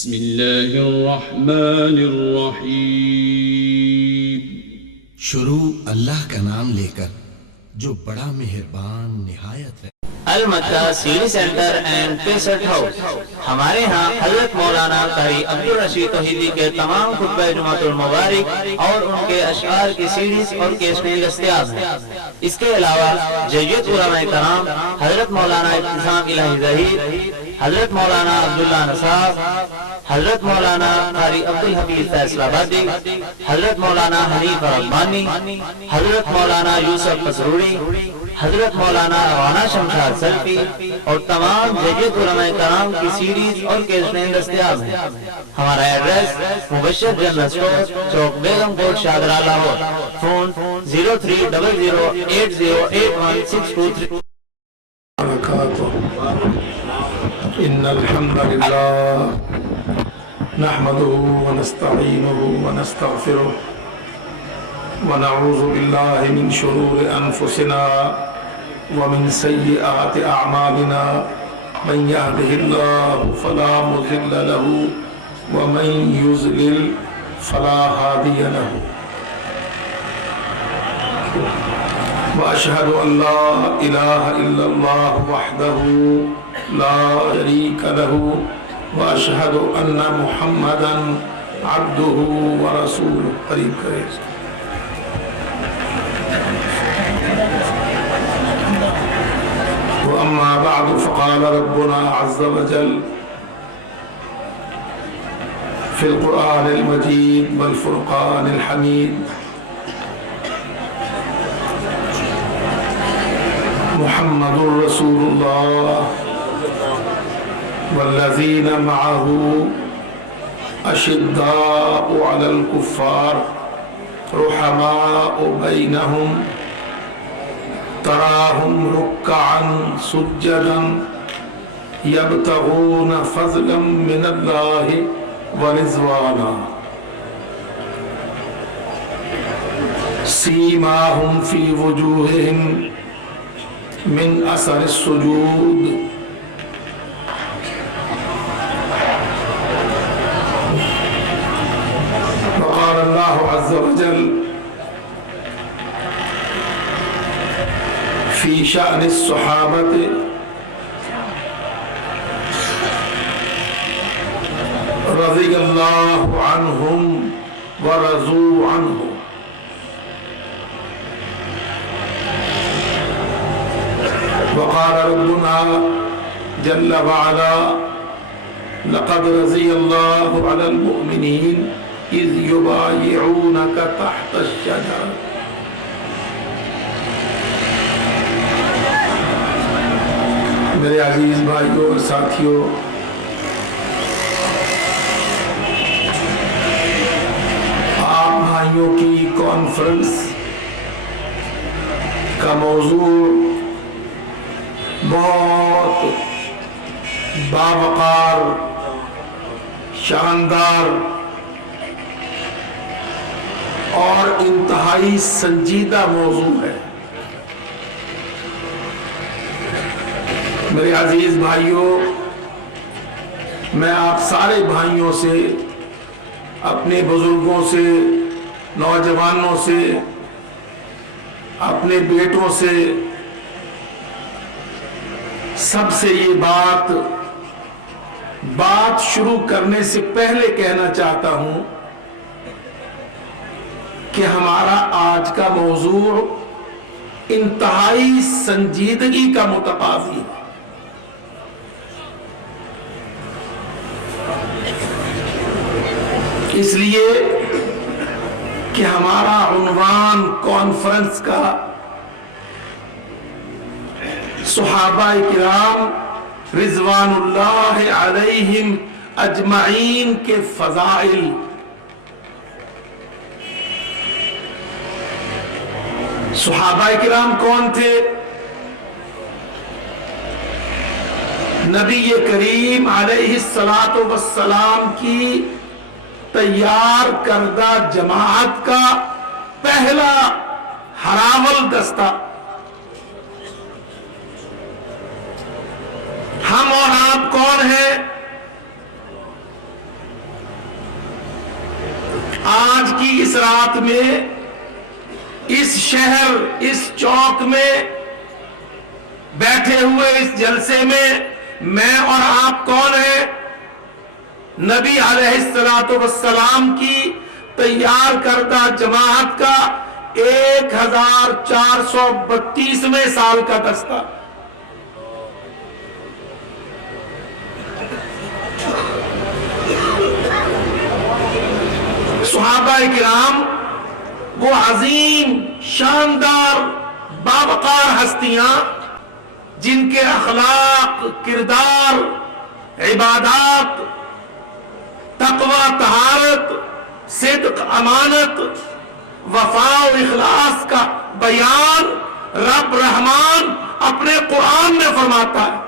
بسم اللہ الرحمن الرحیم۔ شروع اللہ کا نام لے کر جو بڑا مہربان نہایت ہے۔ المدہ CD centre and cassette house, ہمارے ہاں حضرت مولانا قاری عبدالرشید توحیدی کے تمام خطبہ جمعۃ المبارک اور ان کے اشعار کی سیڈیز اور کیسٹیں دستیاب ہیں۔ اس کے علاوہ جیت علماء کرام حضرت مولانا ابتسام الہی ظہیر، حضرت مولانا عبداللہ نصاب، حضرت مولانا قاری عبدالحفیظ فیصل آبادی، حضرت مولانا حنیف ربانی، حضرت مولانا یوسف مسروری، حضرت مولانا روانہ شمشاد سلفی اور تمام جیت علماء کرام کی سیڈیز اور کیسٹیں دستیاب ہیں۔ ہمارا ایڈریس مبشر جنرل اسٹور، چوک بیگم کوٹ شاہدرہ لاہور۔ فون 0300808162 إن الحمد لله نحمده ونستعينه ونستغفره ونعوذ بالله من شرور أنفسنا ومن سيئات أعمالنا من يهده الله فلا مضل له ومن يضلل فلا هادي له وأشهد أن لا إله إلا الله وحده لا شريك له وأشهد أن محمدا عبده ورسوله قريب قريب وأما بعد فقال ربنا عز وجل في القرآن المجيد والفرقان الحميد محمد رسول الله والذين معه أشداء على الكفار رحماء بينهم تراهم ركعا سجدا يبتغون فضلا من الله ورضوانا سيماهم في وجوههم من أثر السجود وقال الله عز وجل في شأن الصحابة رضي الله عنهم ورضوا عنه وقال ربنا جل وعلا لقد رضي الله على المؤمنين إذ يبايعونك تحت الشجرة میرے عزیز بھائیوں اور ساتھیوں، آپ بھائیوں کی کانفرنس کا موضوع بہت باوقار، شاندار اور انتہائی سنجیدہ موضوع ہے۔ میرے عزیز بھائیوں، میں آپ سارے بھائیوں سے، اپنے بزرگوں سے، نوجوانوں سے، اپنے بیٹوں سے، سب سے یہ بات شروع کرنے سے پہلے کہنا چاہتا ہوں کہ ہمارا آج کا موضوع انتہائی سنجیدگی کا متقاضی ہے۔ اس لیے کہ ہمارا عنوان کانفرنس کا صحابہ کرام رضوان اللہ علیہم اجمعین کے فضائل، صحابہ کرام کون تھے؟ نبی کریم علیہ السلام کی تیار کردہ جماعت کا پہلا ہراول دستہ۔ ہم اور آپ کون ہیں؟ رات میں اس شہر اس چوک میں بیٹھے ہوئے اس جلسے میں اور آپ کون ہیں؟ نبی علیہ السلام کی تیار کردہ جماعت کا 1432ویں سال کا دستہ. صحابہ کرام وہ عظیم شاندار باوقار ہستیاں جن کے اخلاق، کردار، عبادات، تقوی، طہارت، صدق، امانت، وفا و اخلاص کا بیان رب رحمان اپنے قرآن میں فرماتا ہے.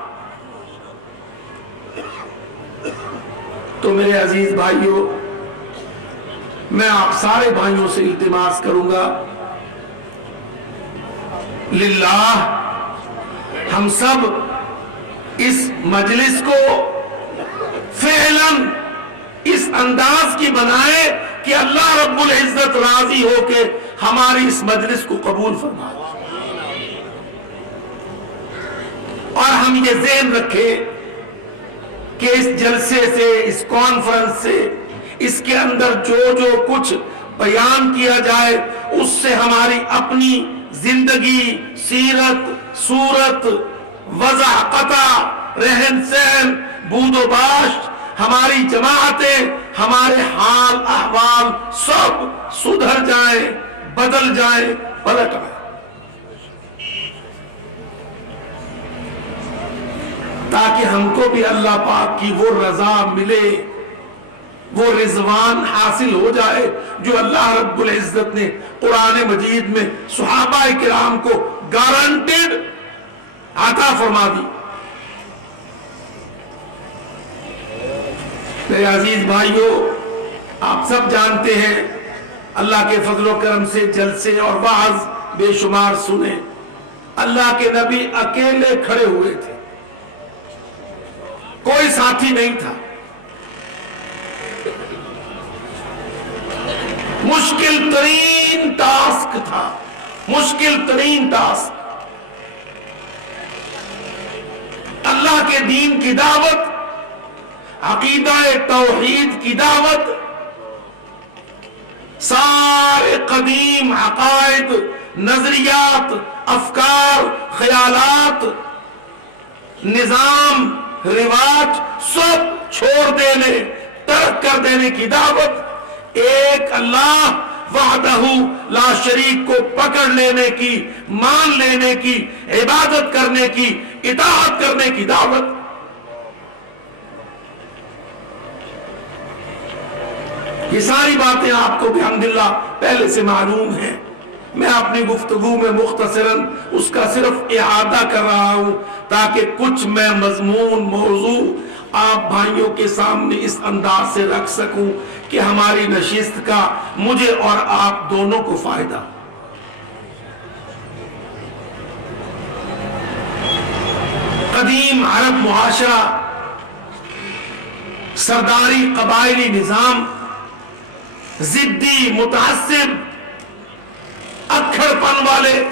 تو میرے عزیز بھائیوں، میں آپ سارے بھائیوں سے التماس کروں گا، للہ ہم سب اس مجلس کو فعلاً اس انداز کی بنائے کہ اللہ رب العزت راضی ہو کے ہماری اس مجلس کو قبول فرمائے. اور ہم یہ ذہن رکھیں کہ اس جلسے سے، اس کانفرنس سے، اس کے اندر جو کچھ بیان کیا جائے اس سے ہماری اپنی زندگی، سیرت، صورت، وضع قطع، رہن سہن، بود و باش، ہماری جماعتیں، ہمارے حال احوال سب سدھر جائیں، بدل جائیں، پلٹ آئیں، تاکہ ہم کو بھی اللہ پاک کی وہ رضا ملے، وہ رضوان حاصل ہو جائے جو اللہ رب العزت نے قرآن مجید میں صحابہ کرام کو گارنٹیڈ عطا فرما دی. میرے عزیز بھائیوں، آپ سب جانتے ہیں اللہ کے فضل و کرم سے جلسے اور وعظ بے شمار سنے. اللہ کے نبی اکیلے کھڑے ہوئے تھے، کوئی ساتھی نہیں تھا. مشکل ترین ٹاسک تھا، مشکل ترین ٹاسک. اللہ کے دین کی دعوت، عقیدہ توحید کی دعوت، سارے قدیم عقائد، نظریات، افکار، خیالات، نظام، رواج سب چھوڑ دینے، ترک کر دینے کی دعوت، ایک اللہ وحدہ لا شریک کو پکڑ لینے کی، مان لینے کی، عبادت کرنے کی، اطاعت کرنے کی دعوت. یہ ساری باتیں آپ کو بحمداللہ پہلے سے معلوم ہیں. میں اپنی گفتگو میں مختصراً اس کا صرف اعادہ کر رہا ہوں تاکہ کچھ میں مضمون، موضوع آپ بھائیوں کے سامنے اس انداز سے رکھ سکوں کہ ہماری نشست کا مجھے اور آپ دونوں کو فائدہ. قدیم عرب معاشرہ، سرداری قبائلی نظام، ضدی، متعصب، اکھڑ پن والے،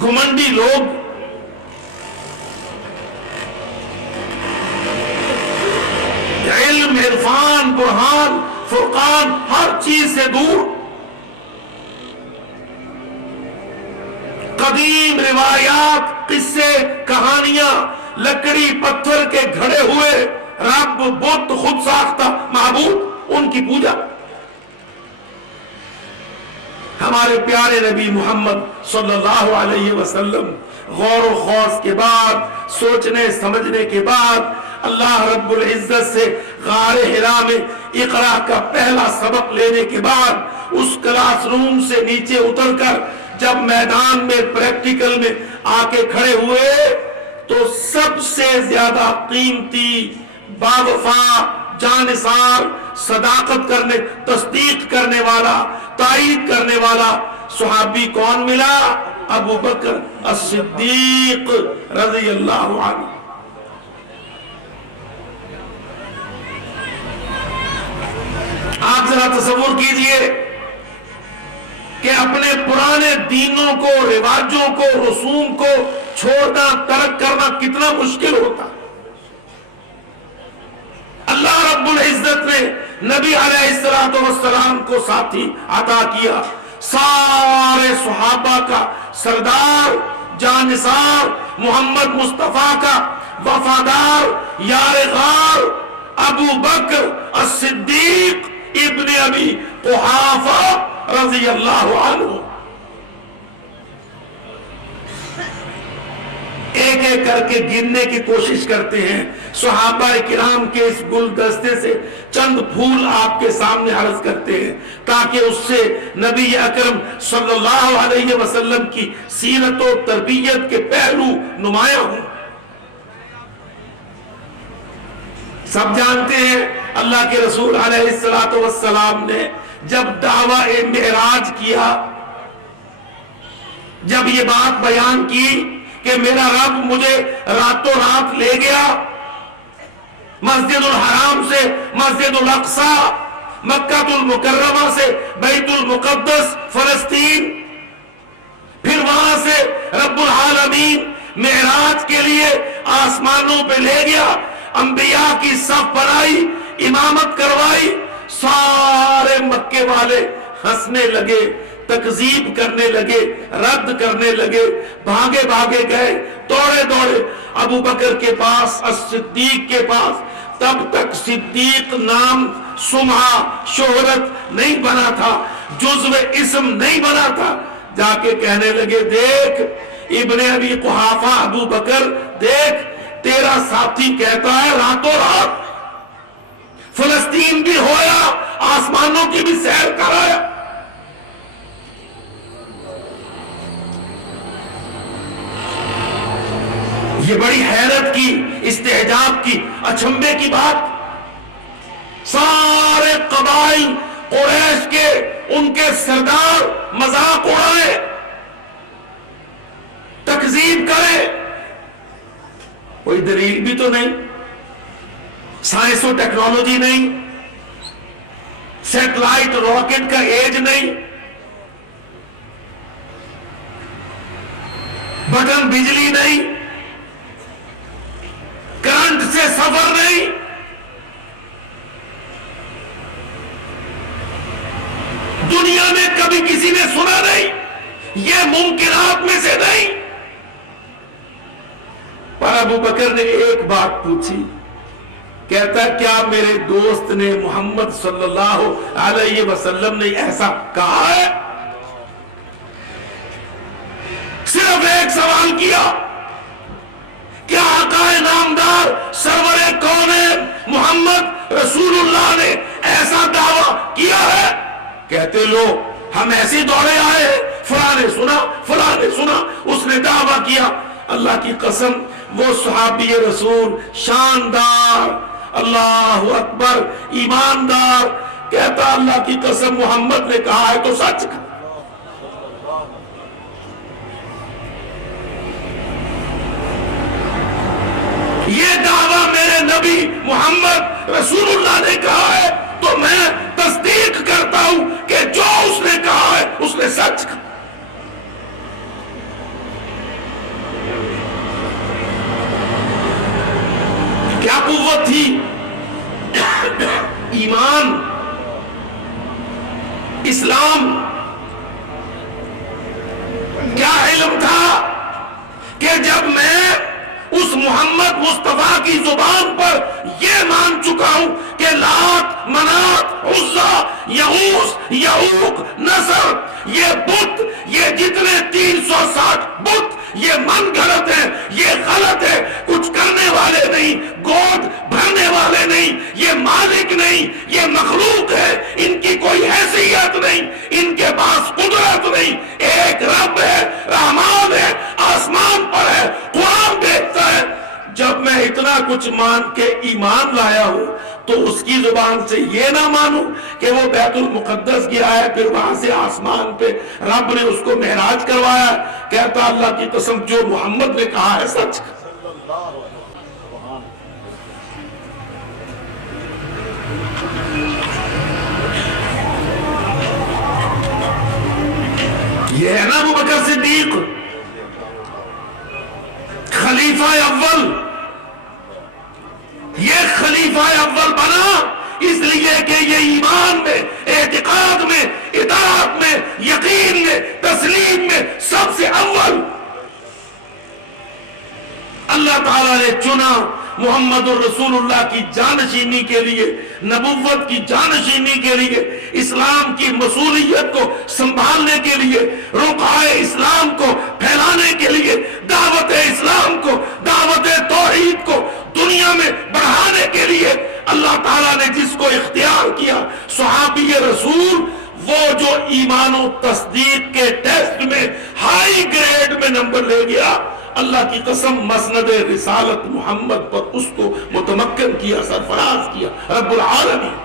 گھمنڈی لوگ، علم، عرفان، برہان، فرقان، ہر چیز سے دور، قدیم روایات، قصے، کہانیاں، لکڑی پتھر کے گھڑے ہوئے رب، بت، خود ساختہ معبود، ان کی پوجا. ہمارے پیارے نبی محمد صلی اللہ علیہ وسلم غور و خوض کے بعد، سوچنے سمجھنے کے بعد، اللہ رب العزت سے غار حرا میں اقرا کا پہلا سبق لینے کے بعد، اس کلاس روم سے نیچے اتر کر جب میدان میں پریکٹیکل میں آ کے کھڑے ہوئے تو سب سے زیادہ قیمتی، باوفا، جانثار، صداقت کرنے، تصدیق کرنے والا، تائید کرنے والا صحابی کون ملا؟ ابو بکر الصدیق رضی اللہ عنہ. آپ ذرا تصور کیجئے کہ اپنے پرانے دینوں کو، رواجوں کو، رسوم کو چھوڑنا، ترک کرنا کتنا مشکل ہوتا. اللہ رب العزت نے نبی علیہ السلام کو ساتھی عطا کیا، سارے صحابہ کا سردار، جانثار، محمد مصطفیٰ کا وفادار، یار غار، ابو بکر الصدیق ابن ابی قحافہ رضی اللہ عنہ. ایک ایک کر کے گننے کی کوشش کرتے ہیں. صحابہ کرام کے اس گلدستے سے چند پھول آپ کے سامنے عرض کرتے ہیں تاکہ اس سے نبی اکرم صلی اللہ علیہ وسلم کی سیرت و تربیت کے پہلو نمایاں ہوں. سب جانتے ہیں اللہ کے رسول علیہ السلام نے جب دعویٰ معراج کیا، جب یہ بات بیان کی کہ میرا رب مجھے راتوں رات لے گیا مسجد الحرام سے مسجد الاقصی، مکہ المکرمہ سے بیت المقدس فلسطین، پھر وہاں سے رب العالمین معراج کے لیے آسمانوں پہ لے گیا، انبیاء کی صف بنائی، امامت کروائی. سارے مکے والے ہنسنے لگے، تکذیب کرنے لگے، رد کرنے لگے، بھاگے بھاگے گئے، دوڑے دوڑے ابو بکر کے پاس، الصدیق کے پاس. تب تک صدیق نام سمعہ، شہرت نہیں بنا تھا، جزو اسم نہیں بنا تھا. جا کے کہنے لگے دیکھ ابن ابی قحافہ ابو بکر، دیکھ تیرا ساتھی کہتا ہے راتوں رات فلسطین بھی ہویا، آسمانوں کی بھی سیر کرایا. یہ بڑی حیرت کی، استعجاب کی، اچنبے کی بات. سارے قبائل قریش کے ان کے سردار مذاق اڑائے، تکذیب کرے. کوئی دلیل بھی تو نہیں، سائنس و ٹیکنالوجی نہیں، سیٹلائٹ راکٹ کا ایج نہیں، بٹن بجلی نہیں، کرنٹ سے سفر نہیں. دنیا میں کبھی کسی نے سنا نہیں، یہ ممکنات میں سے نہیں. پر ابو بکر نے ایک بات پوچھی، کہتا کیا میرے دوست نے محمد صلی اللہ علیہ وسلم نے ایسا کہا ہے؟ صرف ایک سوال کیا، کیا آقا نامدار سرور کونین محمد رسول اللہ نے ایسا دعویٰ کیا ہے؟ کہتے لو ہم ایسی دوڑے آئے ہیں، فلاں نے سنا، فلاں نے سنا، اس نے دعویٰ کیا. اللہ کی قسم وہ صحابی رسول شاندار، اللہ اکبر، ایماندار، کہتا اللہ کی قسم محمد نے کہا ہے تو سچ کہا. یہ دعویٰ میرے نبی محمد رسول اللہ نے کہا ہے تو میں تصدیق کرتا ہوں کہ جو اس نے کہا ہے اس نے سچ کہا. کیا قوت تھی، ایمان، اسلام، کیا علم تھا کہ جب میں اس محمد مصطفیٰ کی زبان پر یہ مان چکا ہوں کہ لات، منات، عزا، یغوث، یعوق، نصر، یہ بت، یہ جتنے 360 بت، یہ من گھڑت ہے، یہ غلط ہے، کچھ کرنے والے نہیں، گود بھرنے والے نہیں، یہ مالک نہیں، یہ مخلوق ہے، ان کی کوئی حیثیت نہیں، ان کے پاس قدرت نہیں، ایک رب ہے، رحمان ہے، آسمان پر ہے، قرآن دیکھتا ہے. جب میں اتنا کچھ مان کے ایمان لایا ہوں تو اس کی زبان سے یہ نہ مانوں کہ وہ بیت المقدس گیا ہے، پھر وہاں سے آسمان پہ رب نے اس کو معراج کروایا. کہتا اللہ کی قسم جو محمد نے کہا ہے سچ. یہ ہے نا ابو بکر صدیق خلیفہ اول. یہ خلیفہ اول بنا اس لیے کہ یہ ایمان میں، اعتقاد میں، اطاعت میں، یقین میں، تسلیم میں سب سے اول اللہ تعالیٰ نے چنا محمد الرسول اللہ کی جانشینی کے لیے، نبوت کی جانشینی کے لیے، اسلام کی مصولیت کو سنبھالنے کے لیے، رقعہ اسلام کو پھیلانے کے لیے، دعوت اسلام کو، دعوت توحید کو دنیا میں بڑھانے کے لیے اللہ تعالیٰ نے جس کو اختیار کیا صحابی رسول، وہ جو ایمان و تصدیق کے ٹیسٹ میں ہائی گریڈ میں نمبر لے گیا، اللہ کی قسم مسند رسالت محمد پر اس کو متمکن کیا، سرفراز کیا رب العالمین.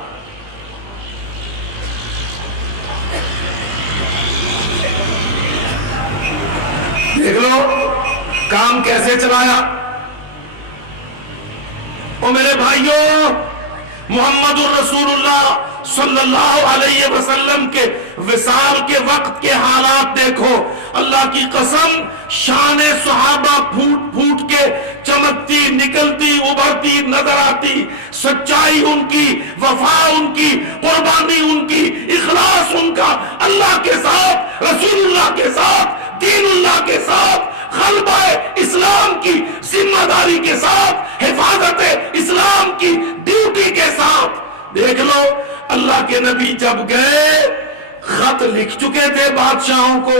دیکھ لو کام کیسے چلایا. او میرے بھائیوں، محمد الرسول اللہ صلی اللہ علیہ وسلم کے وصال کے وقت کے حالات دیکھو. اللہ کی قسم شان صحابہ پھوٹ پھوٹ کے چمکتی، نکلتی، ابھرتی نظر آتی. سچائی ان کی، وفا ان کی، قربانی ان کی، اخلاص ان کا اللہ کے ساتھ، رسول اللہ کے ساتھ، دین اللہ کے ساتھ، غلبہ اسلام کی ذمہ داری کے ساتھ، حفاظت اسلام کی ڈیوٹی کے ساتھ. دیکھ لو اللہ کے نبی جب گئے، خط لکھ چکے تھے بادشاہوں کو،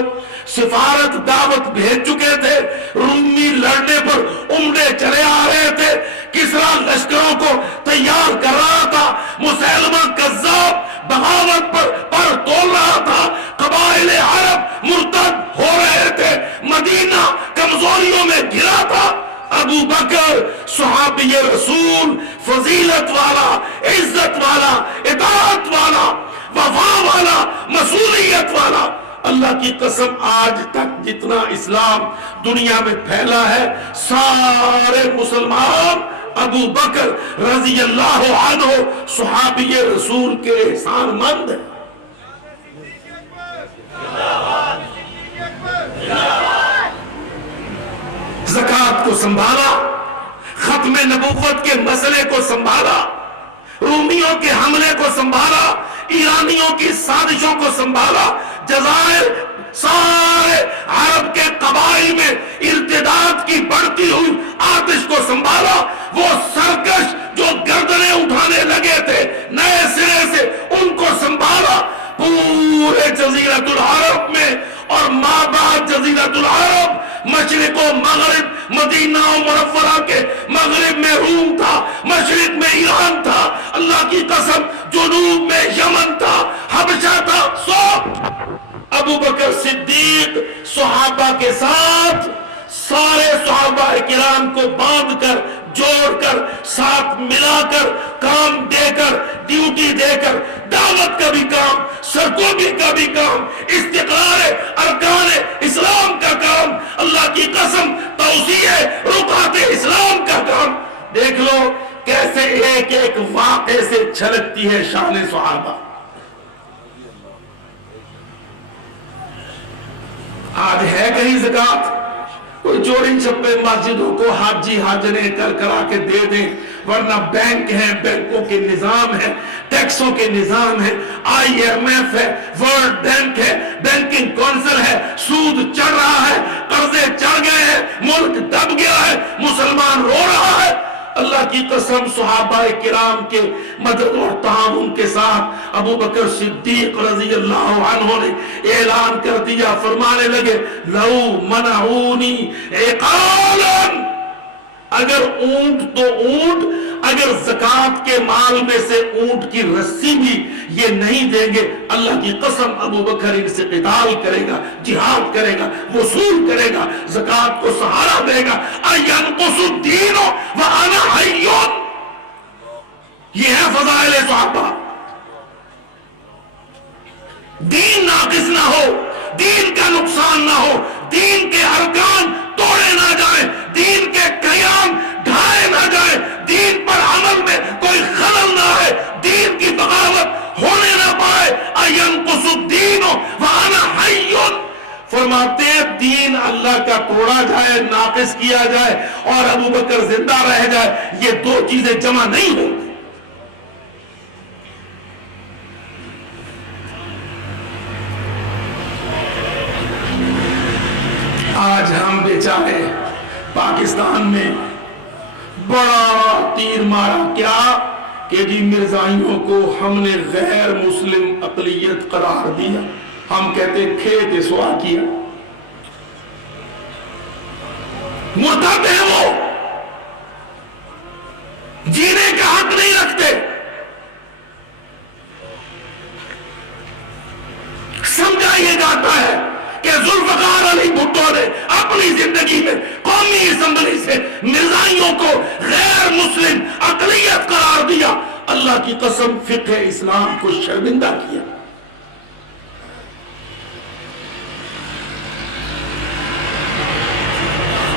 سفارت دعوت بھیج چکے تھے، رومی لڑنے پر عمرے چلے آ رہے تھے، کسرا لشکروں کو تیار کر رہا تھا، مسلمہ کذاب بغاوت پر تول رہا تھا، قبائل عرب مرتد ہو رہے تھے، مدینہ کمزوریوں میں گھرا تھا. ابو بکر صحابی رسول، فضیلت والا، عزت والا، اطاعت والا، وفا والا، مسئولیت والا. اللہ کی قسم آج تک جتنا اسلام دنیا میں پھیلا ہے، سارے مسلمان ابو بکر رضی اللہ عنہ صحابی رسول کے احسان مند ہیں. زکوٰۃ کو سنبھالا، ختم نبوت کے مسئلے کو سنبھالا، رومیوں کے حملے کو سنبھالا، ایرانیوں کی سازشوں کو سنبھالا، جزائر، سارے عرب کے قبائل میں ارتداد کی بڑھتی ہوئی آتش کو سنبھالا. وہ سرکش جو گردنیں اٹھانے لگے تھے نئے سرے سے ان کو سنبھالا. پورے جزیرۃ العرب میں اور مابعد جزیرۃ العرب، مشرق و مغرب، مدینہ و منورہ کے مغرب میں روم تھا، مشرق میں ایران تھا، اللہ کی قسم جنوب میں یمن تھا، حبشہ تھا. ابو بکر صدیق صحابہ کے ساتھ سارے صحابہ کرام کو باندھ کر، جوڑ کر، ساتھ ملا کر، کام دے کر، ڈیوٹی دے کر، دعوت کا بھی کام، سرکوبی کا بھی کام، استقرار ارکان اسلام کا کام، اللہ کی قسم توسیع رکعت اسلام کا کام. دیکھ لو کیسے ایک ایک واقعے سے چھلکتی ہے شان صحابہ. آج ہے کہیں زکوٰۃ؟ کوئی چوری چھپے مسجدوں کو حاجی حاجنے کرا کے دے دیں، ورنہ بینک ہیں، بینکوں کے نظام ہے، ٹیکسوں کے نظام ہے، IMF ہے، ورلڈ بینک ہے، بینکنگ کونسل ہے، سود چڑھ رہا ہے، قرضے چڑھ گئے ہیں، ملک دب گیا ہے، مسلمان رو رہا ہے. اللہ کی قسم صحابہ کرام کے مدد اور تعاون کے ساتھ ابو بکر صدیق رضی اللہ عنہ نے اعلان کر دیا، فرمانے لگے لو منعونی عقالا، اگر اونٹ تو اونٹ، اگر زکوٰۃ کے مال میں سے اونٹ کی رسی بھی یہ نہیں دیں گے، اللہ کی قسم ابو بکر ان سے قتال کرے گا، جہاد کرے گا، وصول کرے گا، زکوٰۃ کو سہارا دے گا. اَيَنْقُصُ الدِّينُ وَأَنَا حَيٌّ. یہ ہے فضائل صحابہ. دین ناقص نہ ہو، دین کا نقصان نہ ہو، دین کے ارکان توڑے نہ جائیں، دین کے قیام ڈھائے نہ جائیں، دین پر عمل میں کوئی خلل نہ ہے، دین کی بغاوت ہونے نہ پائے. اَيَنْقُصُ الدِّينُ وَأَنَا حَيٌّ. اللہ کا توڑا جائے، ناقص کیا جائے اور ابو بکر زندہ رہ جائے، یہ دو چیزیں جمع نہیں ہوں۔ آج ہم بیچارے پاکستان میں بڑا تیر مارا کیا کہ جی مرزائیوں کو ہم نے غیر مسلم اقلیت قرار دیا، ہم کہتے کھیت سوا کیا، مرتد ہیں وہ، جینے کا حق نہیں رکھتے۔ سمجھا یہ جاتا ہے کہ ذوالفقار علی بھٹو نے اپنی زندگی میں قومی اسمبلی سے مرزائیوں کو غیر مسلم اقلیت قرار دیا، اللہ کی قسم فقہ اسلام کو شرمندہ کیا۔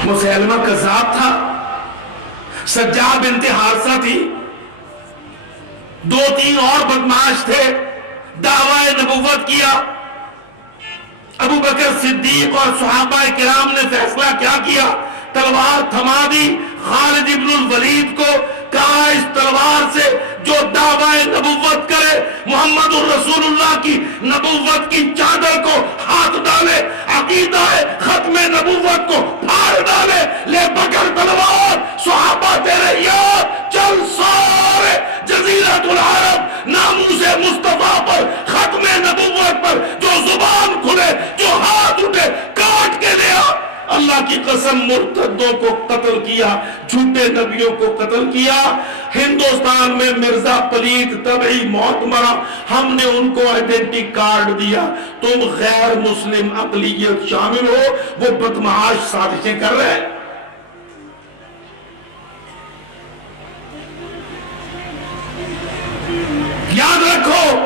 مسیلمہ کذاب تھا، سجاد بنت حارثہ تھی، 2-3 اور بدمعاش تھے، دعوی نبوت کیا۔ ابو بکر صدیق اور صحابہ کرام نے فیصلہ کیا کیا؟ تلوار تھما دی، خالد ابن الولید کو کہا اس تلوار سے جو دعوی نبوت کرے، محمد الرسول اللہ کی نبوت کی چادر کو ہاتھ ڈالے، عقیدہ ختم نبوت کو پھاڑ ڈالے، لے پکڑ تلوار، صحابہ تیرے یاد، چل سارے جزیرۃ العرب ناموس مصطفیٰ پر، ختم نبوت پر، جو زبان کھلے، جو ہاتھ اٹھے، کاٹ کے لیا۔ اللہ کی قسم مرتدوں کو قتل کیا، جھوٹے نبیوں کو قتل کیا۔ ہندوستان میں مرزا پلید طبعی موت مرا، ہم نے ان کو آئیڈینٹی کارڈ دیا، تم غیر مسلم اقلیت شامل ہو، وہ بدمعاش سازشیں کر رہے ہیں۔ یاد رکھو،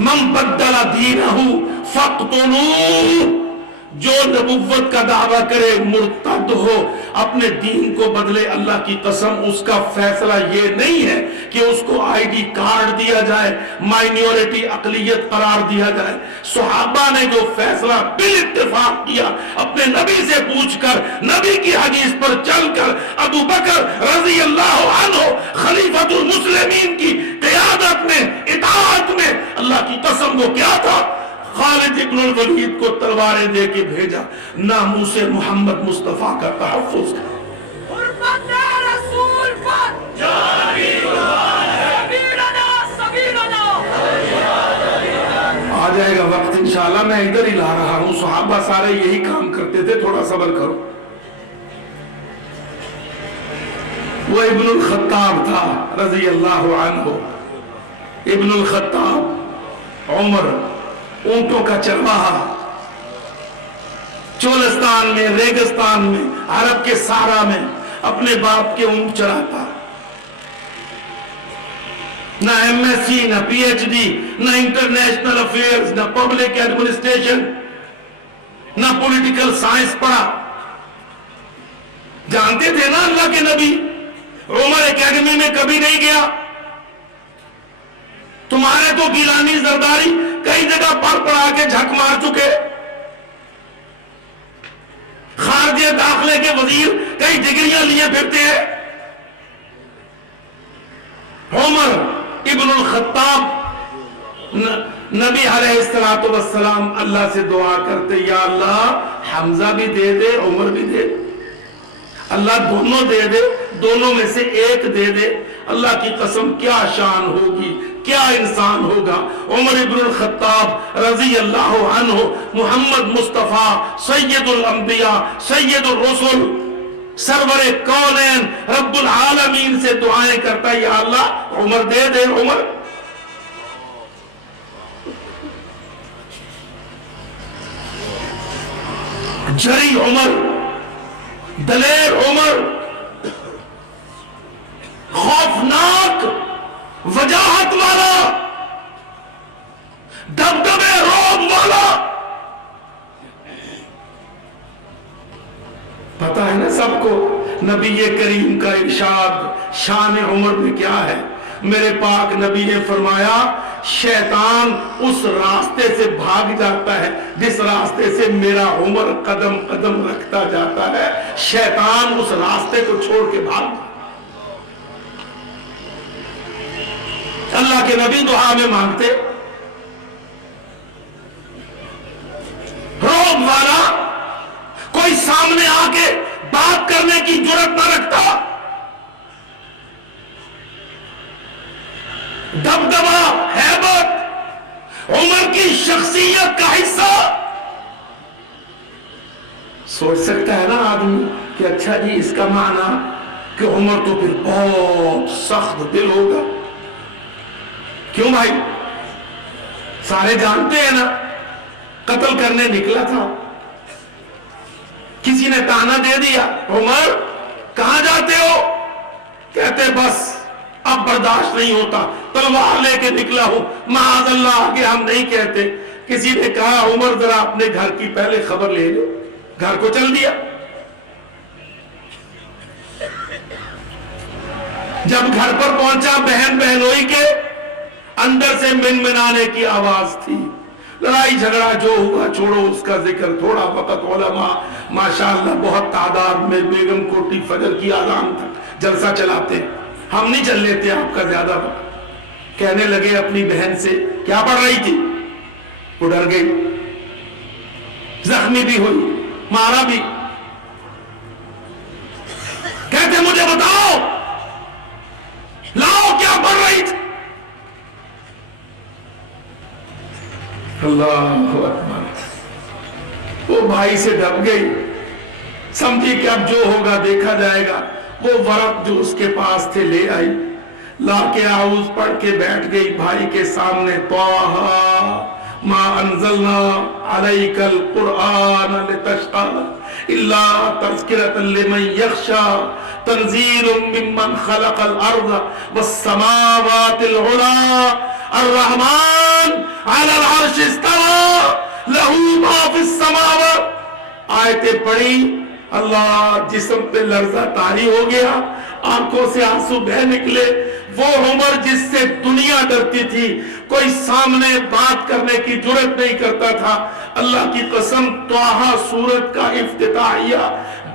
من بدل دینہ فاقتلوہ، جو نبوت کا دعویٰ کرے مرتد ہو، اپنے دین کو بدلے، اللہ کی قسم اس کا فیصلہ یہ نہیں ہے کہ اس کو آئی ڈی کارڈ دیا جائے، مائنورٹی اقلیت قرار دیا جائے۔ صحابہ نے جو فیصلہ بال اتفاق کیا، اپنے نبی سے پوچھ کر، نبی کی حدیث پر چل کر، ابو بکر رضی اللہ عنہ خلیفۃ المسلمین کی قیادت میں، اطاعت میں، اللہ کی قسم وہ کیا تھا؟ خالد ابن الولید کو تلواریں دے کے بھیجا، ناموس محمد مصطفیٰ کا تحفظ ہے۔ حرمت رسول پر سبیلنا آ جائے گا وقت انشاءاللہ، میں ادھر ہی لا رہا ہوں، صحابہ سارے یہی کام کرتے تھے، تھوڑا صبر کرو۔ وہ ابن الخطاب تھا رضی اللہ عنہ، ابن الخطاب، عمر اونٹوں کا چرواہا، چولستان میں، ریگستان میں، عرب کے صحرا میں اپنے باپ کے اونٹ چراتا، نہ ایم ایس سی، نہ پی ایچ ڈی، نہ انٹرنیشنل افیئرز، نہ پبلک ایڈمنسٹریشن، نہ پولیٹیکل سائنس پڑھا۔ جانتے تھے نا اللہ کے نبی، عمر اکیڈمی میں کبھی نہیں گیا، تمہارے تو گیلانی زرداری کئی جگہ پڑھا کے جھک مار چکے، خارجہ داخلے کے وزیر کئی ڈگریاں لیے پھرتے ہیں۔ عمر ابن الخطاب، نبی علیہ السلام اللہ سے دعا کرتے، یا اللہ حمزہ بھی دے دے، عمر بھی دے دے، اللہ دونوں دے دے، دونوں میں سے ایک دے دے۔ اللہ کی قسم کیا شان ہوگی، کیا انسان ہوگا۔ عمر ابن الخطاب رضی اللہ عنہ، محمد مصطفیٰ سید الانبیاء، سید الرسل، سرور کونین، رب العالمین سے دعائیں کرتا، یا اللہ عمر دے دے، عمر۔ جری عمر، دلیر عمر، خوفناک وجاہت والا، دبدبے رعب والا، پتہ ہے نا سب کو نبی کریم کا ارشاد شان عمر میں کیا ہے۔ میرے پاک نبی نے فرمایا، شیطان اس راستے سے بھاگ جاتا ہے جس راستے سے میرا عمر قدم قدم رکھتا جاتا ہے، شیطان اس راستے کو چھوڑ کے بھاگ جاتا ہے۔ اللہ کے نبی دعا میں مانگتے، روب والا کوئی سامنے آ کے بات کرنے کی جرات نہ رکھتا، دبدبا ہیبت عمر کی شخصیت کا حصہ۔ سوچ سکتا ہے نا آدمی کہ اچھا جی اس کا معنی کہ عمر تو پھر بہت سخت دل ہوگا۔ کیوں بھائی؟ سارے جانتے ہیں نا قتل کرنے نکلا تھا، کسی نے تانا دے دیا، عمر کہاں جاتے ہو؟ کہتے بس اب برداشت نہیں ہوتا، تلوار لے کے نکلا ہوں، معاذ اللہ آگے ہم نہیں کہتے۔ کسی نے کہا عمر ذرا اپنے گھر کی پہلے خبر لے لو، گھر کو چل دیا۔ جب گھر پر پہنچا بہن بہنوئی کے اندر سے منمنانے کی آواز تھی، لڑائی جھگڑا جو ہوا چھوڑو اس کا ذکر، تھوڑا وقت علماء ماشاءاللہ بہت تعداد میں بیگم کوٹی فجر کی اذان تک جلسہ چلاتے، ہم نہیں چل لیتے آپ کا زیادہ وقت۔ کہنے لگے اپنی بہن سے کیا پڑھ رہی تھی؟ وہ ڈر گئی، زخمی بھی ہوئی، مارا بھی۔ کہتے مجھے بتاؤ، لاؤ کیا پڑھ رہی تھی؟ اللہ اکبر۔ وہ بھائی سے دب گئی، سمجھی کہ اب جو ہوگا دیکھا جائے گا۔ وہ ورق جو اس کے پاس تھے لے آئی، لا کے اعوذ پڑھ کے بیٹھ گئی بھائی کے سامنے۔ طٰہٰ ما انزلنا علیک القرآن لتشقیٰ الا تذکرۃ لمن یخشیٰ تنزیل ممن خلق الارض والسماوات العلیٰ الرحمن علی العرش استویٰ لہ ما فی السماوات۔ آیتیں پڑھی، اللہ جسم پہ لرزہ طاری ہو گیا، آنکھوں سے آنسو بہہ نکلے۔ وہ عمر جس سے دنیا ڈرتی تھی، کوئی سامنے بات کرنے کی جرات نہیں کرتا تھا، اللہ کی قسم طٰہٰ سورت کا افتتاحیہ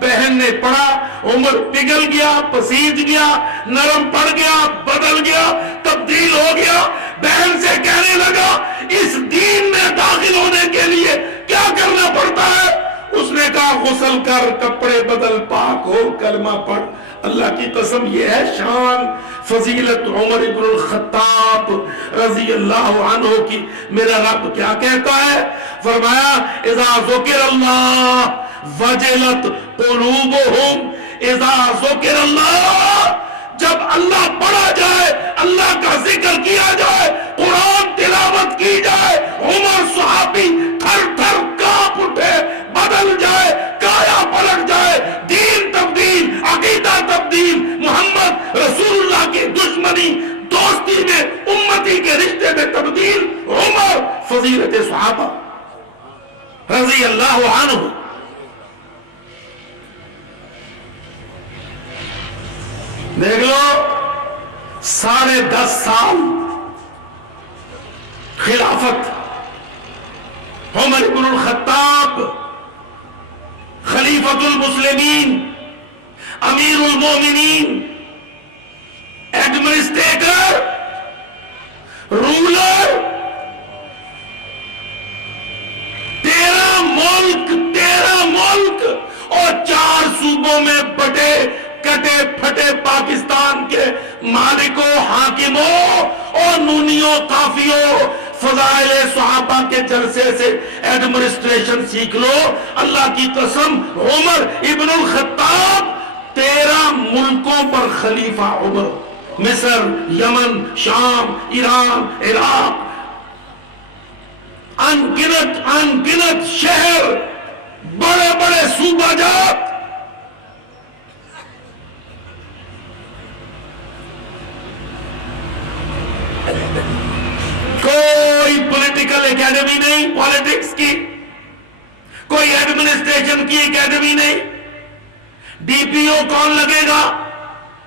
بہن نے پڑھا، عمر پگھل گیا، پسیج گیا، نرم پڑ گیا، بدل گیا، تبدیل ہو گیا۔ بہن سے کہنے لگا اس دین میں داخل ہونے کے لیے کیا کرنا پڑتا ہے؟ اس نے کہا غسل کر، کپڑے بدل، پاک ہو، کلمہ پڑھ۔ اللہ کی قسم یہ ہے شان فضیلت عمر ابن الخطاب رضی اللہ عنہ کی۔ میرا رب کیا کہتا ہے؟ فرمایا اذا ذکر اللہ وجلت قلوبہم، اذا ذکر اللہ، جب اللہ پڑھا جائے، اللہ کا ذکر کیا جائے، قرآن تلاوت کی جائے، عمر صحابی تھر تھر کانپ اٹھے، بدل جائے، کایا پلٹ جائے، دین تبدیل، عقیدہ تبدیل، محمد رسول اللہ کی دشمنی دوستی میں، امتی کے رشتے میں تبدیل۔ عمر فضیلت صحابہ رضی اللہ عنہ۔ دیکھ لو 10.5 سال خلافت عمر بن الخطاب، خلیفۃ المسلمین، امیر المومنین، ایڈمنسٹریٹر، رولر، 13 ملک اور 4 صوبوں میں بٹے کٹے پھٹے پاکستان کے مالکوں، حاکموں اور نونیوں، قافیوں، فضائل صحابہ کے جلسے سے ایڈمنسٹریشن سیکھ لو۔ اللہ کی قسم عمر ابن الخطاب 13 ملکوں پر خلیفہ عمر، مصر، یمن، شام، ایران، عراق، انگنت شہر، بڑے بڑے صوبہ جات۔ کوئی پولیٹیکل اکیڈمی نہیں پالیٹکس کی، کوئی ایڈمنسٹریشن کی اکیڈمی نہیں۔ ڈی پی او کون لگے گا؟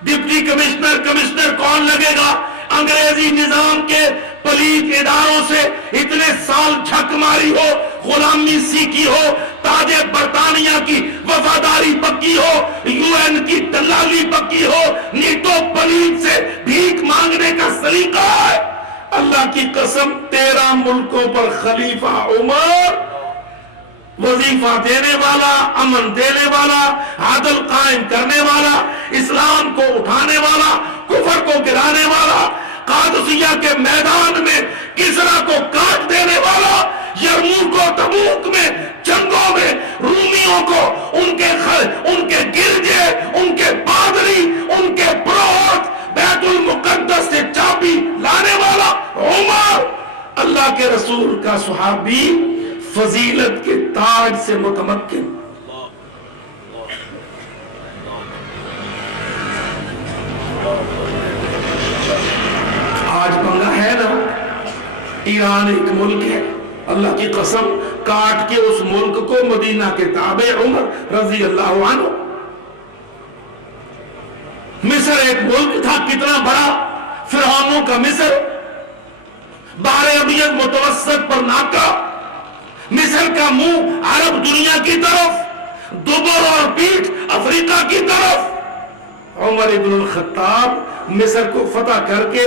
ڈپٹی کمشنر کون لگے گا؟ انگریزی نظام کے پلیت اداروں سے اتنے سال جھک ماری ہو، غلامی سیکھی ہو، تاج برطانیہ کی وفاداری پکی ہو، UN کی دلالی پکی ہو، نیٹو پلیت سے بھیک مانگنے کا سلیقہ ہے۔ اللہ کی قسم 13 ملکوں پر خلیفہ عمر وظیفہ دینے والا، امن دینے والا، عدل قائم کرنے والا، اسلام کو اٹھانے والا، کفر کو گرانے والا، قادسیہ کے میدان میں کسرا کو کاٹ دینے والا، یرموک و تبوک میں جنگوں میں رومیوں کو ان کے گرجے، ان کے پادری، ان کے پروت بیت المقدس سے چابی لانے والا عمر، اللہ کے رسول کا صحابی، فضیلت کے تاج سے متمکن۔ آج پنگا ہے نا، ایران ایک ملک ہے، اللہ کی قسم کاٹ کے اس ملک کو مدینہ کے تابع عمر رضی اللہ عنہ۔ مصر ایک ملک تھا، کتنا بڑا، فرعونوں کا مصر، بحر ابیض متوسط پر ناکا، مصر کا منہ عرب دنیا کی طرف، دوبر اور پیٹھ افریقہ کی طرف۔ عمر ابن الخطاب مصر کو فتح کر کے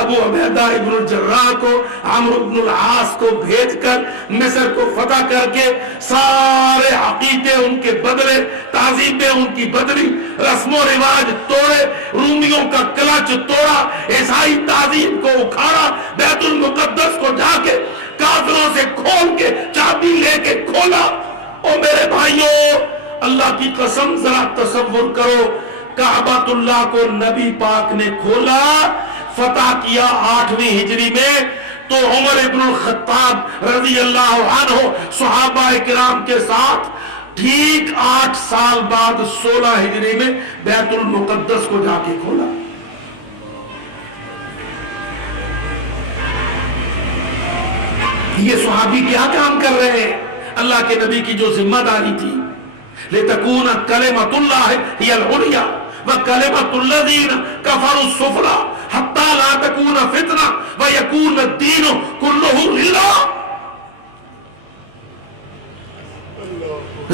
ابو عبیدہ ابن الجراح کو، عمرو بن العاص کو بھیج کر مصر کو فتح کر کے سارے عقیدے ان کے بدلے، تہذیبیں ان کی بدلی، رسم و رواج توڑے، رومیوں کا کلچ توڑا، عیسائی تہذیب کو اکھاڑا، بیت المقدس کو جا کے کافروں سے کھول کے چابی لے کے کھولا۔ او میرے بھائیوں، اللہ کی قسم ذرا تصور کرو، کعبۃ اللہ کو نبی پاک نے کھولا، فتح کیا 8ویں ہجری میں، تو عمر ابن الخطاب رضی اللہ عنہ صحابہ کرام کے ساتھ ٹھیک 8 سال بعد 16 ہجری میں بیت المقدس کو جا کے کھولا۔ یہ صحابی کیا کام کر رہے ہیں؟ اللہ کے نبی کی جو ذمہ داری تھی، لِتَكُونَ كَلِمَةُ اللَّهِ هِيَ الْعُلْيَا وَكَلِمَةُ الَّذِينَ كَفَرُوا السُّفْلَىٰ حَتَّىٰ لَا تَكُونَ فِتْنَةٌ وَيَكُونَ الدِّينُ كُلُّهُ لِلَّهِ۔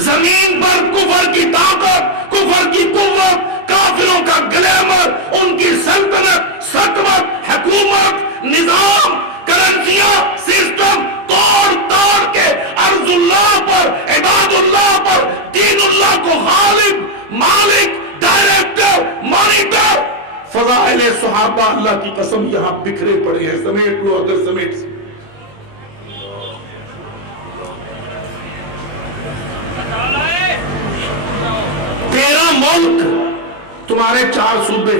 زمین پر کفر کی طاقت، کفر کی قوت، کافروں کا گلیمر، ان کی سلطنت، سطوت، حکومت، نظام، کرنسیاں، سسٹم توڑ توڑ کے ارض اللہ پر، عباد اللہ پر، دین اللہ کو غالب، مالک، ڈائریکٹر، مانیٹر۔ فضائل صحابہ اللہ کی قسم یہاں بکھرے پڑے ہیں، سمیٹ لو اگر سمیٹ سے۔ 13 ملک، تمہارے 4 صوبے،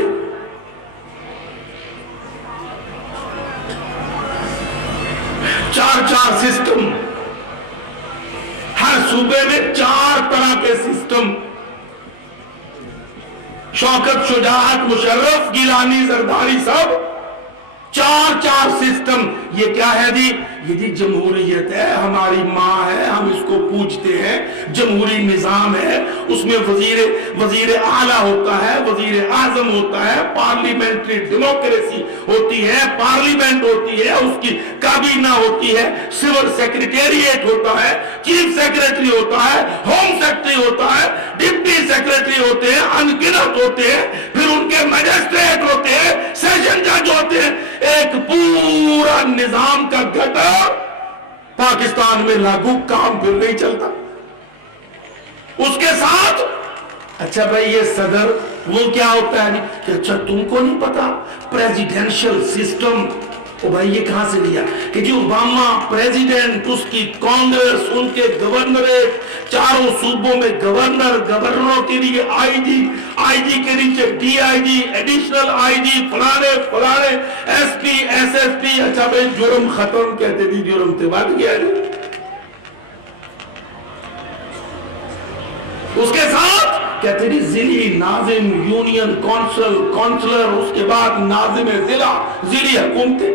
4 سسٹم، ہر صوبے میں 4 طرح کے سسٹم، شوکت، شجاعت، مشرف، گیلانی، زرداری، سب 4 سسٹم۔ یہ کیا ہے جی؟ یہ جی جمہوریت ہے، ہماری ماں ہے، ہم اس کو پوچھتے ہیں، جمہوری نظام ہے، اس میں وزیر اعلیٰ ہوتا ہے، وزیر اعظم ہوتا ہے، پارلیمنٹری ڈیموکریسی ہوتی ہے، پارلیمنٹ ہوتی ہے، اس کی کابینہ ہوتی ہے، سول سیکریٹریٹ ہوتا ہے، چیف سیکریٹری ہوتا ہے، ہوم سیکریٹری ہوتا ہے، ڈپٹی سیکریٹری ہوتے ہیں، انگنت ہوتے ہیں، پھر ان کے میجسٹریٹ ہوتے ہیں، سیشن جج ہوتے ہیں، ایک پورا نظام کا گٹر پاکستان میں لاگو، کام پھر نہیں چلتا۔ اس کے ساتھ اچھا بھائی یہ صدر، وہ کیا ہوتا ہے کہ اچھا تم کو نہیں پتا پریزیڈنشل سسٹم، او بھائی یہ کہاں سے لیا کہ جی اوباما پریزیڈنٹ، اس کی کانگریس، ان کے گورنریٹ، 4 صوبوں میں گورنروں کے لیے آئی جی کے نیچے D I G, additional I جی، فلانے S P, S S P. اچھا بھائی جرم ختم، کہتے تھی جرم تے بات کیا ہے۔ اس کے ساتھ کہتے تھی ضلعی ناظم، یونین کونسلر، اس کے بعد ناظم ضلع، ضلعی حکومتیں۔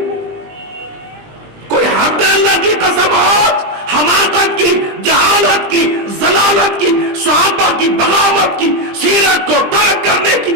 کوئی حد ہے اللہ کی قسمات، حماقت کی، جہالت کی، ضلالت کی، صحابہ کی بغاوت کی، سیرت کو ترک کرنے کی۔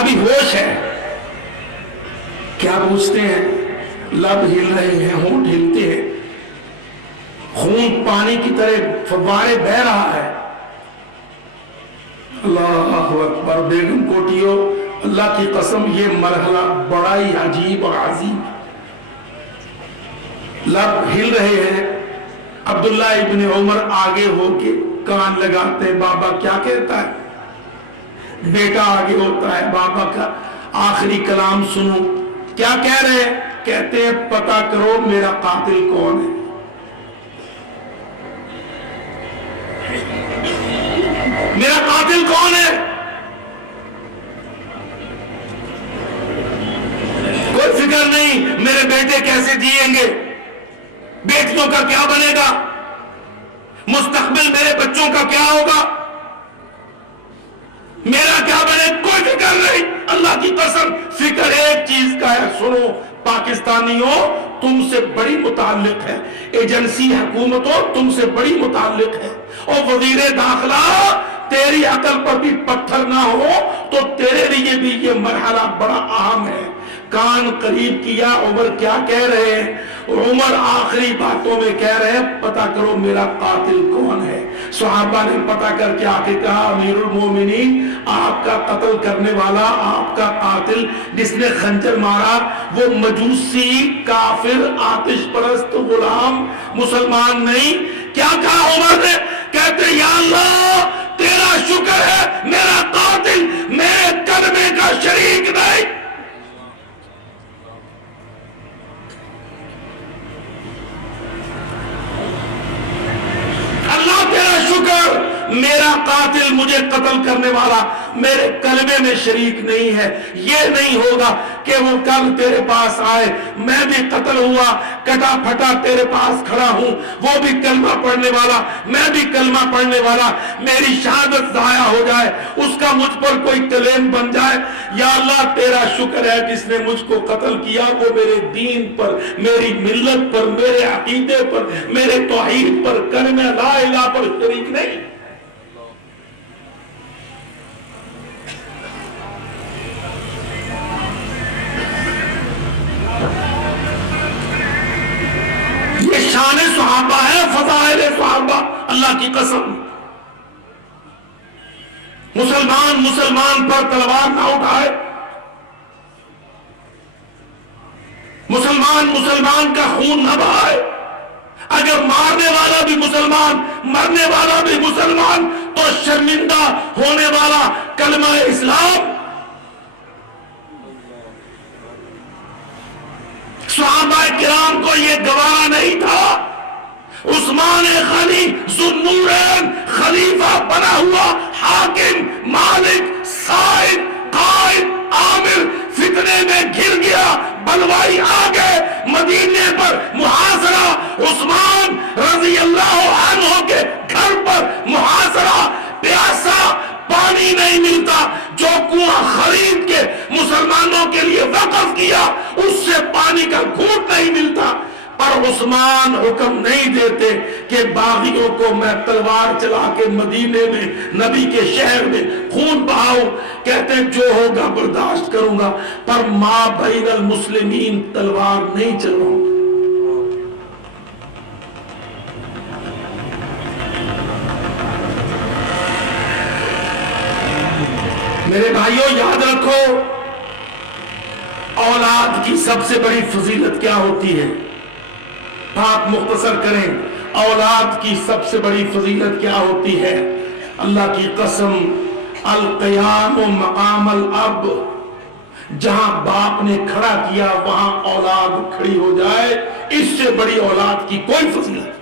ابھی ہوش ہے. کیا پوچھتے ہیں؟ لب ہل رہے ہیں, ہونٹ ہلتے ہیں, خون پانی کی طرح فوارے بہ رہا ہے. اللہ اکبر. بیگم کوٹیو, اللہ کی قسم یہ مرحلہ بڑا ہی عجیب اور عظیم. لب ہل رہے ہیں. عبداللہ ابن عمر آگے ہو کے کان لگاتے ہیں, بابا کیا کہتا ہے. بیٹا آگے ہوتا ہے, بابا کا آخری کلام سنو. کیا کہہ رہے ہیں؟ کہتے ہیں پتہ کرو میرا قاتل کون ہے. میرا قاتل کون ہے؟ کوئی فکر نہیں میرے بیٹے کیسے جیئیں گے, بیٹیوں کا کیا بنے گا, مستقبل میرے بچوں کا کیا ہوگا, میرا کیا بنے, کوئی فکر نہیں. اللہ کی قسم فکر ایک چیز کا ہے, سنو پاکستانیوں تم سے بڑی متعلق ہے, ایجنسی حکومتوں تم سے بڑی متعلق ہے, اور وزیر داخلہ تیری عقل پر بھی پتھر نہ ہو تو تیرے لیے بھی یہ مرحلہ بڑا اہم ہے. کان قریب کیا. عمر کیا کہہ رہے ہیں؟ عمر آخری باتوں میں کہہ رہے ہیں پتہ کرو میرا قاتل کون ہے. صحابہ نے پتہ کر کے آ کے کہا امیر المومنین آپ کا قتل کرنے والا, آپ کا قاتل جس نے خنجر مارا وہ مجوسی کافر آتش پرست غلام مسلمان نہیں. کیا کہا عمر نے؟ کہتے یا اللہ تیرا شکر ہے میرا قاتل میرے کلمے کا شریک نہیں. اللہ تیرا شکر میرا قاتل مجھے قتل کرنے والا میرے کلمے میں شریک نہیں ہے. یہ نہیں ہوگا کہ وہ کل تیرے پاس آئے, میں بھی قتل ہوا کٹا پھٹا تیرے پاس کھڑا ہوں, وہ بھی کلمہ پڑھنے والا میں بھی کلمہ پڑھنے والا, میری شہادت ضائع ہو جائے, اس کا مجھ پر کوئی کلیم بن جائے. یا اللہ تیرا شکر ہے جس نے مجھ کو قتل کیا وہ میرے دین پر, میری ملت پر, میرے عقیدے پر, میرے توحید پر, کلمہ لا الہ پر شریک نہیں. یہ شان صحابہ ہے, فضائل صحابہ. اللہ کی قسم مسلمان پر تلوار نہ اٹھائے, مسلمان کا خون نہ بہائے. اگر مارنے والا بھی مسلمان مرنے والا بھی مسلمان تو شرمندہ ہونے والا کلمہ اسلام. صحابہ کرام کو یہ گوارا نہیں تھا. عثمان غنی ذوالنورین خلیفہ بنا ہوا حاکم مالک سائد قائد عامر فتنے میں گر گیا, بلوائی آ گئے, مدینے پر محاصرہ, عثمان رضی اللہ عنہ کے گھر پر محاصرہ, پیاسا پانی نہیں ملتا, جو کنواں خرید کے مسلمانوں کے لیے وقف کیا اس سے پانی کا گھونٹ نہیں ملتا. پر عثمان حکم نہیں دیتے کہ باغیوں کو میں تلوار چلا کے مدینے میں نبی کے شہر میں خون بہاؤں. کہتے ہیں جو ہوگا برداشت کروں گا, پر ما بین المسلمین تلوار نہیں چلواؤں. میرے بھائیوں یاد رکھو اولاد کی سب سے بڑی فضیلت کیا ہوتی ہے. بات مختصر کریں, اولاد کی سب سے بڑی فضیلت کیا ہوتی ہے. اللہ کی قسم القیام مقام الاب, جہاں باپ نے کھڑا کیا وہاں اولاد کھڑی ہو جائے, اس سے بڑی اولاد کی کوئی فضیلت.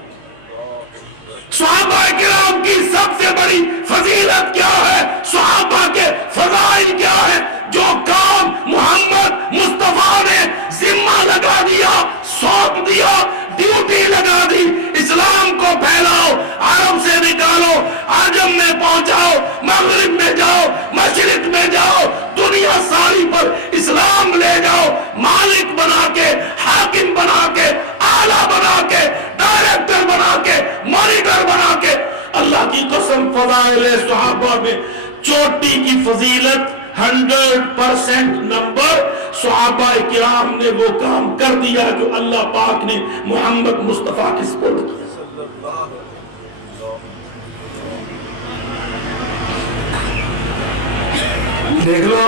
صحابہ کرام کی سب سے بڑی فضیلت کیا ہے, صحابہ کے فضائل کیا ہے. جو کام محمد مصطفیٰ نے ذمہ لگا دیا, سونپ دیا, ڈیوٹی لگا دی, اسلام کو پھیلاؤ, عرب سے نکالو, عجم میں پہنچاؤ, مغرب میں جاؤ, مشرق میں جاؤ, دنیا ساری پر اسلام لے جاؤ, مالک بنا کے, حاکم بنا کے, آلہ بنا کے, ڈائریکٹر بنا کے, مانیٹر بنا کے. اللہ کی قسم فضائل صحابہ میں چوٹی کی فضیلت 100% نمبر صحابہ کرام نے وہ کام کر دیا جو اللہ پاک نے محمد مصطفیٰ کے سپرد کیا. دیکھ لو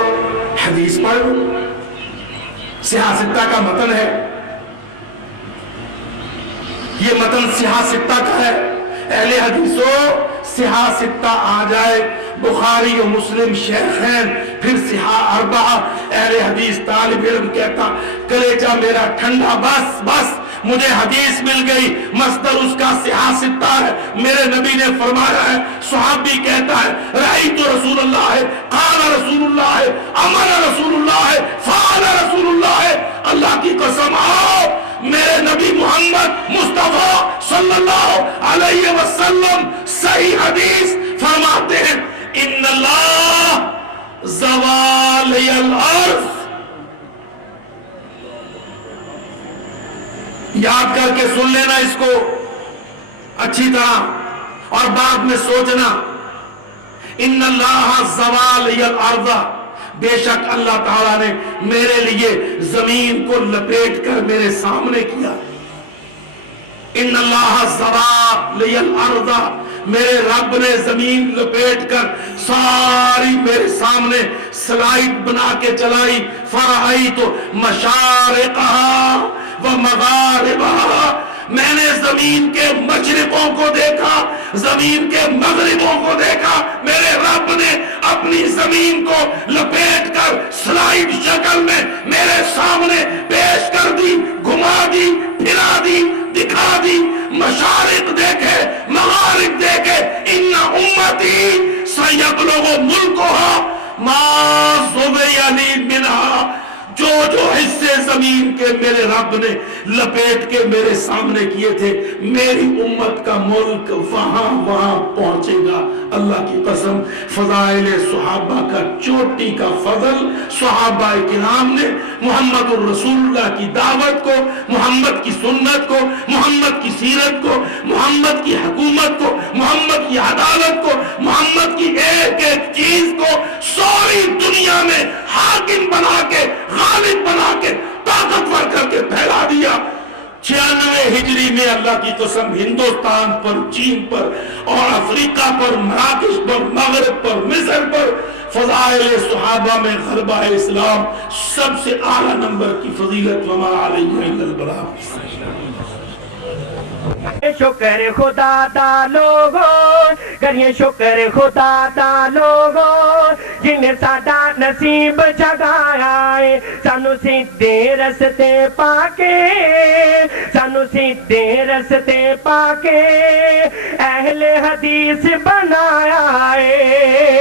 حدیث پڑھ لو, سیاہ ستہ کا متن ہے, یہ متن سیاہ ستہ کا ہے. اہل حدیثوں سیاہ ستہ آ جائے, بخاری و مسلم شیخین, پھر سیاہ اربعہ, اہل حدیث طالب علم کہتا کلیجہ میرا ٹھنڈا, بس بس مجھے حدیث مل گئی, مصدر اس کا سیاہ ستہ ہے, میرے نبی نے فرمایا ہے. صحابی کہتا ہے رأیت رسول اللہ, قال رسول اللہ, امر رسول اللہ, فعل رسول اللہ. اللہ کی قسم آؤ, میرے نبی محمد مصطفیٰ صلی اللہ علیہ وسلم صحیح حدیث فرماتے ہیں ان اللہ زوالی الارض. یاد کر کے سن لینا اس کو اچھی طرح اور بعد میں سوچنا. ان اللہ زوالی الارض, بے شک اللہ تعالیٰ نے میرے لیے زمین کو لپیٹ کر میرے سامنے کیا. ان اللہ زوالی الارض, میرے رب نے زمین لپیٹ کر ساری میرے سامنے سلائیڈ بنا کے چلائی. فرأیت مشارقہا و مغاربہا, میں نے زمین کے مشرقوں کو دیکھا, زمین کے مغربوں کو دیکھا. میرے رب نے اپنی زمین کو لپیٹ کر سلائیڈ شکل میں میرے سامنے پیش کر دی, گھما دی, پھرا دی, دکھا دی. مشارق دیکھے, مغارب دیکھے. ان امتی سیبلغ ملکہا ما ذبیلی منہا, جو جو حصے زمین کے میرے رب نے لپیٹ کے میرے سامنے کیے تھے, میری امت کا ملک وہاں وہاں پہنچے گا. اللہ کی قسم فضائل صحابہ کا چوٹی کا فضل صحابہ کرام نے محمد الرسول اللہ کی دعوت کو, محمد کی سنت کو, محمد کی سیرت کو, محمد کی حکومت کو, محمد کی عدالت کو, محمد کی ایک ایک چیز کو ساری دنیا میں حاکم بنا کے, غالب بنا کے, طاقتور کر کے پھیلا دیا. 96 ہجری میں اللہ کی قسم ہندوستان پر, چین پر اور افریقہ پر, مراکش پر, مغرب پر, مصر پر فضائل صحابہ میں غربہ اسلام سب سے اعلیٰ نمبر کی فضیلت. وما علیہ الا البلاغ. شکر خدا دا لوگوں, کریے شکر خدا دا لوگوں, جن ساڈا نصیب جگایا ہے, سانو سیدھے رستے پا کے, سانو سیدھے رستے پا کے اہل حدیث بنایا ہے.